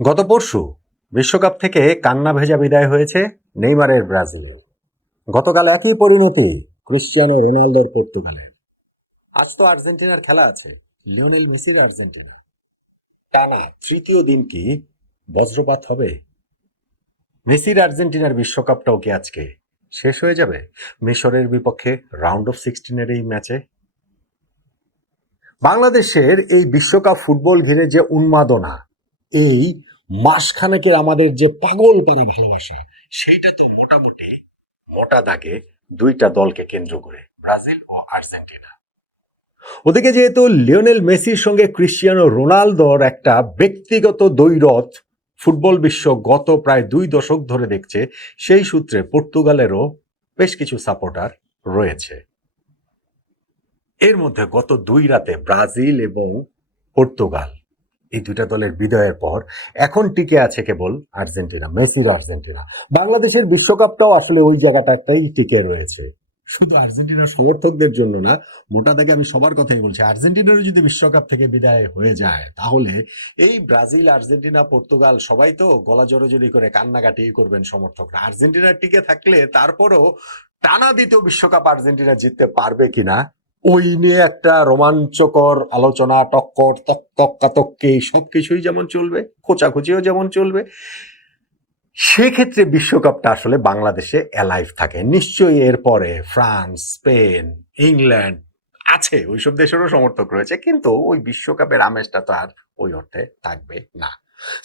গত পরশু বিশ্বকাপ থেকে কান্না ভেজা বিদায় হয়েছে নেইমারের ব্রাজিল। গতকাল একই পরিণতি ক্রিস্টিয়ানো রোনালদোর পর্তুগালে। আজ তো আর্জেন্টিনার খেলা আছে, লিওনেল মেসির আর্জেন্টিনা। টানা তৃতীয় দিন কি বজ্রপাত হবে? মেসির আর্জেন্টিনার বিশ্বকাপটাও কি আজকে শেষ হয়ে যাবে মিশরের বিপক্ষে রাউন্ড অফ 16-এর এই ম্যাচে? বাংলাদেশের এই বিশ্বকাপ ফুটবল ঘিরে যে উন্মাদনা, এই মাসখানেকের আমাদের যে পাগল করা ভালোবাসা, সেইটা তো মোটামুটি মোটা দাগে দুইটা দলকে কেন্দ্র করে, ব্রাজিল ও আর্জেন্টিনা। ওদিকে যেহেতু লিওনেল মেসির সঙ্গে ক্রিস্টিয়ানো রোনালদোর একটা ব্যক্তিগত দ্বৈরথ ফুটবল বিশ্ব গত প্রায় 2 দশক ধরে দেখছে, সেই সূত্রে পর্তুগালেরও বেশ কিছু সাপোর্টার রয়েছে। এর মধ্যে গত 2 রাতে ব্রাজিল এবং পর্তুগাল এই দুইটা দলের বিদায়ের পর এখন টিকে আছে কেবল আর্জেন্টিনা, মেসির আর্জেন্টিনা। বাংলাদেশের বিশ্বকাপটাও আসলে ওই জায়গাটাতেই টিকে রয়েছে, শুধু আর্জেন্টিনার সমর্থকদের জন্য না, মোটা দাগে আমি সবার কথাই বলছি। আর্জেন্টিনারও যদি বিশ্বকাপ থেকে বিদায় হয়ে যায়, তাহলে এই ব্রাজিল, আর্জেন্টিনা, পর্তুগাল সবাই তো গলা জড়োজড়ি করে কান্নাকাটি করবেন সমর্থকরা। আর্জেন্টিনার টিকে থাকলে তারপরও টানা দ্বিতীয় বিশ্বকাপ আর্জেন্টিনা জিততে পারবে কিনা, ওই নিয়ে একটা রোমাঞ্চকর আলোচনা, টক্কর, তক্কাতক্কি সবকিছুই যেমন চলবে, খোঁচাখুচিও যেমন চলবে। সেক্ষেত্রে বিশ্বকাপটা আসলে বাংলাদেশে অ্যালাইভ থাকে। নিশ্চয়ই এরপরে ফ্রান্স, স্পেন, ইংল্যান্ড আছে, ওইসব দেশেরও সমর্থক রয়েছে, কিন্তু ওই বিশ্বকাপের আমেজটা তো আর ওই অর্থে থাকবে না।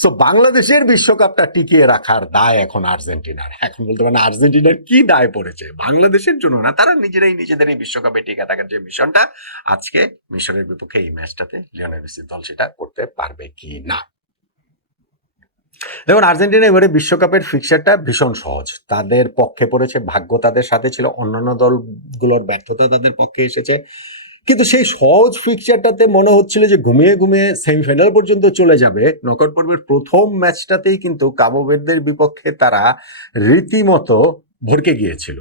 সো বাংলাদেশের বিশ্বকাপটা টিকিয়ে রাখার দায় এখন আর্জেন্টিনার। এখন বলতে পারেন আর্জেন্টিনার কি দায় পড়েছে, বাংলাদেশের জন্য না, তারা নিজেরাই নিজেদের এই বিশ্বকাপে টিকে থাকার যে মিশনটা, আজকে মিশরের বিপক্ষে এই ম্যাচটাতে লিওনেল মেসির দল সেটা করতে পারবে কি না। দেখুন, আর্জেন্টিনা এবারে বিশ্বকাপের ফিক্সারটা ভীষণ সহজ, তাদের পক্ষে পড়েছে, ভাগ্য তাদের সাথে ছিল, অন্যান্য দলগুলোর ব্যর্থতা তাদের পক্ষে এসেছে। কিন্তু সেই সহজ ফিক্সারটাতে মনে হচ্ছিল যে ঘুমিয়ে ঘুমিয়ে সেমিফাইনাল পর্যন্ত চলে যাবে। নকআউট পর্বের প্রথম ম্যাচটাতেই কিন্তু কাবো ভের্দের বিপক্ষে তারা রীতিমতো ভড়কে গিয়েছিল।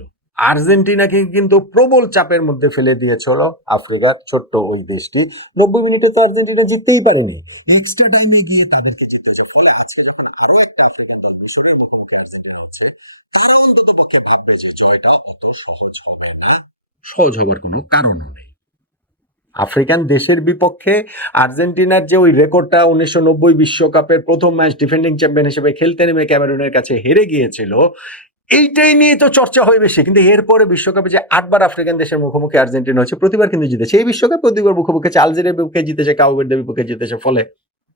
আর্জেন্টিনাকে কিন্তু প্রবল চাপের মধ্যে ফেলে দিয়েছিল আফ্রিকার ছোট্ট ওই দেশটি। 90 মিনিটে তো আর্জেন্টিনা জিততেই পারেনি, এক্সট্রা টাইমে গিয়ে তাদেরকে জিতেছে। ফলে আজকে যখন আরো একটা আফ্রিকান দল মিশরের মুখোমুখি আর্জেন্টিনা হচ্ছে, তারা অন্তত পক্ষে ভাববে যে জয়টা অত সহজ হবে না। সহজ হবার কোনো কারণও নেই। আফ্রিকান দেশের বিপক্ষে আর্জেন্টিনার যে ওই রেকর্ডটা 1990 বিশ্বকাপের প্রথম ম্যাচ ডিফেন্ডিং চ্যাম্পিয়ন হিসেবে খেলতে নেমে ক্যামেরুনের কাছে হেরে গিয়েছিল, এইটাই নিয়ে তো চর্চা হয় বেশি। কিন্তু এরপরে বিশ্বকাপে যে 8বার আফ্রিকান দেশের মুখোমুখি আর্জেন্টিনা হচ্ছে, প্রতিবার কিন্তু জিতেছে। এই বিশ্বকাপে প্রতিবার মুখোমুখি হচ্ছে, আলজেরিয়ার বিপক্ষে জিতেছে, কাবো ভের্দের বিপক্ষে জিতেছে। ফলে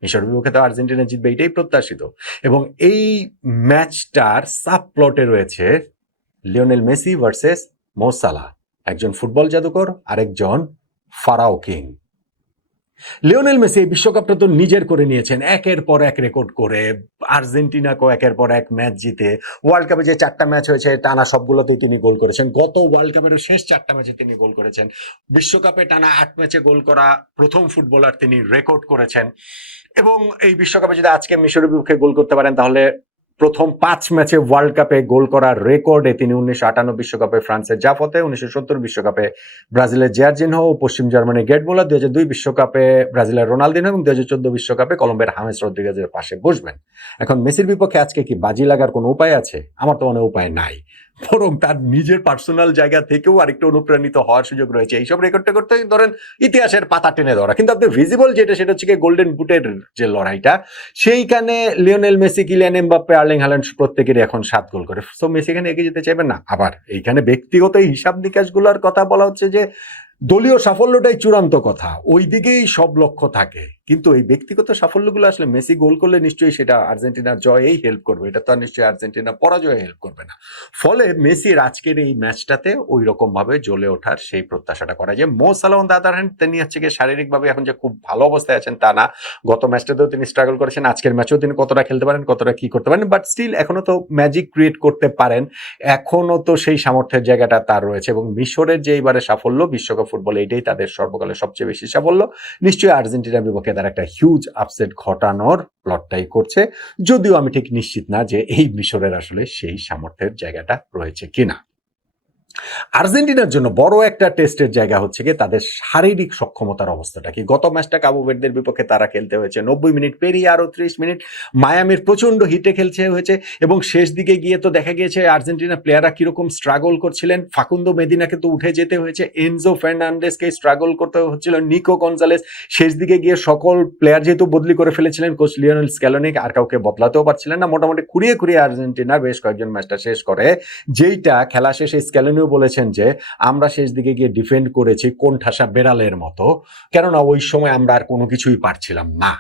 মিশরের বিপক্ষে তো আর্জেন্টিনা জিতবে, এটাই প্রত্যাশিত। এবং এই ম্যাচটার সাব প্লটে রয়েছে লিওনেল মেসি ভার্সেস মো সালাহ, একজন ফুটবল জাদুকর, আরেকজন ফারাও কিং। লিওনেল মেসি এই বিশ্বকাপটা তো নিজের করে নিয়েছেন, একের পর এক রেকর্ড করে, আর্জেন্টিনাকেও একের পর এক ম্যাচ জিতে। ওয়ার্ল্ড কাপে যে 4টা ম্যাচ হয়েছে টানা সবগুলোতেই তিনি গোল করেছেন, গত ওয়ার্ল্ড কাপের শেষ 4টা ম্যাচে তিনি গোল করেছেন। বিশ্বকাপে টানা 8 ম্যাচে গোল করা প্রথম ফুটবলার তিনি, রেকর্ড করেছেন। এবং এই বিশ্বকাপে যদি আজকে মিশরের বিপক্ষে গোল করতে পারেন, তাহলে প্রথম 5 ম্যাচে ওয়ার্ল্ড কাপে গোল করার রেকর্ডে তিনি 1958 বিশ্বকাপে ফ্রান্সের জাফতে, 1970 বিশ্বকাপে ব্রাজিলের জার্জিনহো ও পশ্চিম জার্মানির গেট মুলার, 2002 বিশ্বকাপে ব্রাজিলের রোনালদিনহো এবং 2014 বিশ্বকাপে কলম্বিয়ার হামেস রদ্রিগেজের পাশে বসবেন। এখন মেসির বিপক্ষে আজকে কি বাজি লাগার কোনো উপায় আছে? আমার তো মনে উপায় নাই, বরং তার নিজের পার্সোনাল জায়গা থেকেও আরেকটু অনুপ্রাণিত হওয়ার সুযোগ রয়েছে। এইসব রেকর্ডটা করতে ধরেন ইতিহাসের পাতা টেনে ধরা, কিন্তু আপনি ভিজিবল যেটা, সেটা হচ্ছে গোল্ডেন বুটের যে লড়াইটা, সেইখানে Lionel Messi, Kylian Mbappe, Erling Haaland প্রত্যেকেরই এখন 7 গোল করে। সো মেসি এখানে এগিয়ে যেতে চাইবেন না। আবার এইখানে ব্যক্তিগত হিসাব নিকাশগুলোর কথা বলা হচ্ছে যে দলীয় সাফল্যটাই চূড়ান্ত কথা, ওই দিকেই সব লক্ষ্য থাকে। কিন্তু এই ব্যক্তিগত সাফল্যগুলো আসলে মেসি গোল করলে নিশ্চয়ই সেটা আর্জেন্টিনার জয়েই হেল্প করবে, এটা তো আর নিশ্চয়ই আর্জেন্টিনার পরাজয়ে হেল্প করবে না। ফলে মেসির আজকের এই ম্যাচটাতে ওই রকম ভাবে জ্বলে ওঠার সেই প্রত্যাশাটা করা যায়। মো সালাহ অন দ্য আদার হ্যান্ড, তিনি হচ্ছে গিয়ে শারীরিকভাবে এখন যে খুব ভালো অবস্থায় আছেন তা না। গত ম্যাচটাতেও তিনি স্ট্রাগল করেছেন, আজকের ম্যাচেও তিনি কতটা খেলতে পারেন, কতটা কি করতে পারেন, বাট স্টিল এখনো তো ম্যাজিক ক্রিয়েট করতে পারেন, এখনো তো সেই সামর্থ্যের জায়গাটা তার রয়েছে। এবং মিশরের যে এইবারে সাফল্য বিশ্বকাপ ফুটবল, এইটাই তাদের সর্বকালের সবচেয়ে বেশি সাফল্য। নিশ্চয়ই আর্জেন্টিনার বিপক্ষে তারা একটা হিউজ আপসেট ঘটানোর প্লটটাই করছে, যদিও আমি ঠিক নিশ্চিত না যে এই মিশরের আসলে সেই সামর্থ্যের জায়গাটা রয়েছে কিনা। আর্জেন্টিনার জন্য বড় একটা টেস্টের জায়গা হচ্ছে গিয়ে তাদের শারীরিক সক্ষমতার অবস্থাটা কি। গত ম্যাচটা কাবো ভের্দের বিপক্ষে তারা খেলতে হয়েছে 90 মিনিট পেরিয়ে আরো 30 মিনিট মায়ামির প্রচন্ড হিটে খেলছে হয়েছে, এবং শেষ দিকে গিয়ে তো দেখা গিয়েছে আর্জেন্টিনা প্লেয়াররা কিরকম স্ট্রাগল করছিলেন। ফাকুন্দো মেদিনাকে তো উঠে যেতে হয়েছে, এনজো ফার্নান্ডেসকে স্ট্রাগল করতে হচ্ছিল, নিকো গনজালেস শেষ দিকে গিয়ে সকল প্লেয়ার যেহেতু বদলি করে ফেলেছিলেন কোচ লিওনেল স্ক্যালোনি, আর কাউকে বদলাতেও পারছিলেন না। মোটামুটি খুঁড়িয়ে খুঁড়িয়ে আর্জেন্টিনার বেশ কয়েকজন ম্যাচটা শেষ করে, যেইটা খেলা শেষে স্ক্যালোনিও বলেছেন যে আমরা শেষ দিকে গিয়ে ডিফেন্ড করেছি কোণঠাসা বেড়ালের মতো, কেননা ওই সময় আমরা আর কোনো কিছুই পারছিলাম না।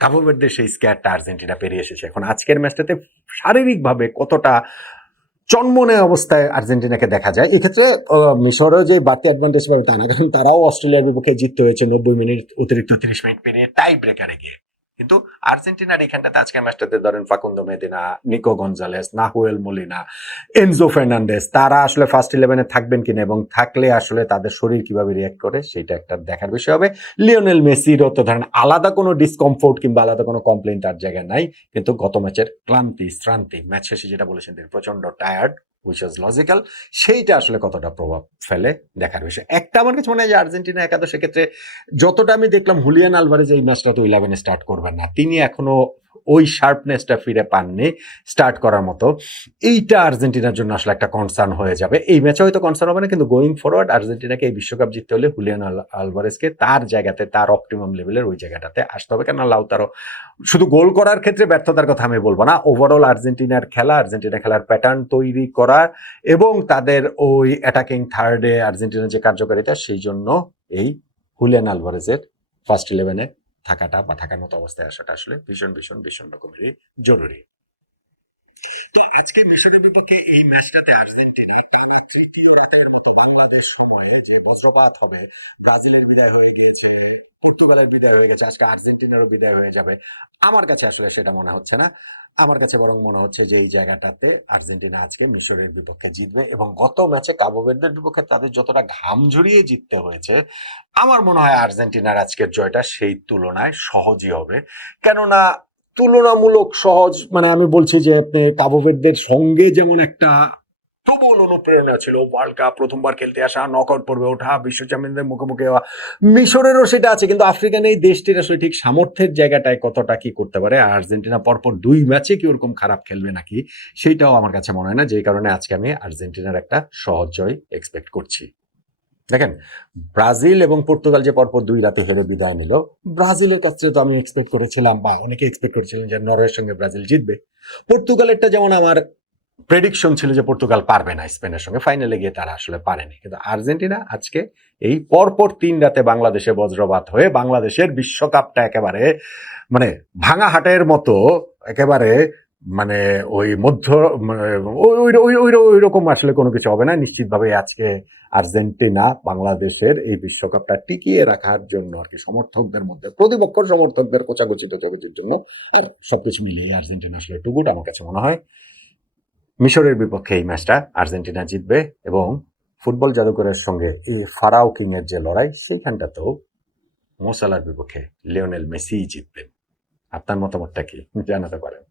কাবো ভের্দের সেই স্ক্যারটা আর্জেন্টিনা পেরিয়ে এসেছে। এখন আজকের ম্যাচটাতে শারীরিকভাবে কতটা চনমনে অবস্থায় আর্জেন্টিনাকে দেখা যায়, এক্ষেত্রে মিশরও যে বাড়তি অ্যাডভান্টেজ পাবে তা না, কারণ তারাও অস্ট্রেলিয়ার বিপক্ষে জিততে হয়েছে 90 মিনিট অতিরিক্ত 30 মিনিট পেরিয়ে টাই ব্রেকারে গিয়ে। কিন্তু আর্জেন্টিনার এখানটাতে আজকের ম্যাচটাতে ধরেন Facundo Medina, Nico Gonzalez, Nahuel Molina, Enzo Fernandes, তারা আসলে ফার্স্ট 11-এ থাকবেন কিনা এবং থাকলে আসলে তাদের শরীর কিভাবে রিয়াক্ট করে সেটা একটা দেখার বিষয় হবে। লিওনেল মেসিরও তো ধরেন আলাদা কোনো ডিসকমফোর্ট কিংবা আলাদা কোনো কমপ্লেইন তার জায়গায় নাই, কিন্তু গত ম্যাচের ক্লান্তি শ্রান্তি, ম্যাচ শেষে যেটা বলেছেন তিনি প্রচন্ড টায়ার্ড, হুইচ ওয়াজ লজিক্যাল, সেইটা আসলে কতটা প্রভাব ফেলে দেখার বিষয়। একটা আমার কাছে মনে হয় যে আর্জেন্টিনা একাদশের ক্ষেত্রে যতটা আমি দেখলাম হুলিয়ান আলভারেজ এই ম্যাচটা তো 11-এ স্টার্ট করবেন না, তিনি এখনো ওই শার্পনেসটা ফিরে পাননি স্টার্ট করার মতো। এইটা আর্জেন্টিনার জন্য আসলে একটা কনসার্ন হয়ে যাবে। এই ম্যাচে হয়তো কনসার্ন হবে না, কিন্তু গোয়িং ফরওয়ার্ড আর্জেন্টিনাকে এই বিশ্বকাপ জিততে হলে হুলিয়ান আলভারেজকে তার জায়গাতে, তার অপটিমাম লেভেলের ওই জায়গাটাতে আসতে হবে। কেন লাউতারো শুধু গোল করার ক্ষেত্রে ব্যর্থতার কথা আমি বলবো না, ওভারঅল আর্জেন্টিনার খেলা, আর্জেন্টিনা খেলার প্যাটার্ন তৈরি করা এবং তাদের ওই অ্যাটাকিং থার্ডে আর্জেন্টিনার যে কার্যকারিতা, সেই জন্য এই হুলিয়ান আলভারেজের ফার্স্ট 11-এ থাকাটা বা থাকার মতো অবস্থায় আসাটা আসলে ভীষণ ভীষণ ভীষণ রকমেরই জরুরি। তো আজকে মিশরের বিপক্ষে এই ম্যাচটাতে আর্জেন্টিনা বাংলাদেশ সময়ে যে বজ্রপাত হবে, ব্রাজিলের বিদায় হয়ে গিয়েছে, পর্তুগালের বিদায় হয়ে গেছে, আজকে আর্জেন্টিনারও বিদায় হয়ে যাবে, আমার কাছে আসলে সেটা মনে হচ্ছে না। আমার কাছে বরং মনে হচ্ছে যে এই জায়গাটাতে আর্জেন্টিনা আজকে মিশরের বিপক্ষে জিতবে, এবং গত ম্যাচে কাবো ভের্দের বিপক্ষে তাদের যতটা ঘাম ঝরিয়ে জিততে হয়েছে, আমার মনে হয় আর্জেন্টিনার আজকের জয়টা সেই তুলনায় সহজই হবে। কেননা তুলনামূলক সহজ, মানে আমি বলছি যে আপনি কাবো ভের্দের সঙ্গে যেমন একটা প্রবল অনুপ্রেরণা ছিল, ওয়ার্ল্ড কাপ প্রথমবার খেলতে আসা, নকআউট পর্বে ওঠা, বিশ্ব চ্যাম্পিয়নদের মুখোমুখি হওয়া, মিশরেরও সেটা আছে, কিন্তু আফ্রিকান এই দেশটির আসলে ঠিক সামর্থ্যের জায়গাটায় কতটা কি করতে পারে, আর্জেন্টিনা পরপর 2 ম্যাচে কি ওরকম খারাপ খেলবে নাকি, সেইটাও আমার কাছে মনে হয় না। যেই কারণে আজকে আমি আর্জেন্টিনার একটা সহজ জয় এক্সপেক্ট করছি। দেখেন, ব্রাজিল এবং পর্তুগাল যে পরপর 2 রাতে হেরে বিদায় নিল, ব্রাজিলের কাছে তো আমি এক্সপেক্ট করেছিলাম বা অনেকে এক্সপেক্ট করেছিলেন যে নরওয়ের সঙ্গে ব্রাজিল জিতবে। পর্তুগালেরটা যেমন আমার প্রেডিকশন ছিল যে পর্তুগাল পারবে না স্পেনের সঙ্গে, ফাইনালে গিয়ে তারা আসলে পারেনি। কিন্তু আর্জেন্টিনা আজকে এই পরপর 3 রাতে বাংলাদেশে বজ্রপাত হয়ে বাংলাদেশের বিশ্বকাপটা একেবারে মানে ভাঙা হাটের মতো একেবারে মানে ওই মধ্য ওই রকম আসলে কোনো কিছু হবে না। নিশ্চিতভাবে আজকে আর্জেন্টিনা বাংলাদেশের এই বিশ্বকাপটা টিকিয়ে রাখার জন্য আর কি সমর্থকদের মধ্যে, প্রতিপক্ষ সমর্থকদের কোচাকুচি টোচাকুচির জন্য আর সবকিছু মিলিয়ে আর্জেন্টিনা আসলে টু গুড আমার কাছে মনে হয়। মিশরের বিপক্ষে এই ম্যাচটা আর্জেন্টিনা জিতবে, এবং ফুটবল জাদুকরের সঙ্গে এই ফারাও কিং এর যে লড়াই, সেইখানটাতেও মোসালার বিপক্ষে লিওনেল মেসি জিতবেন। আপনার মতামতটা কি জানাতে পারেন।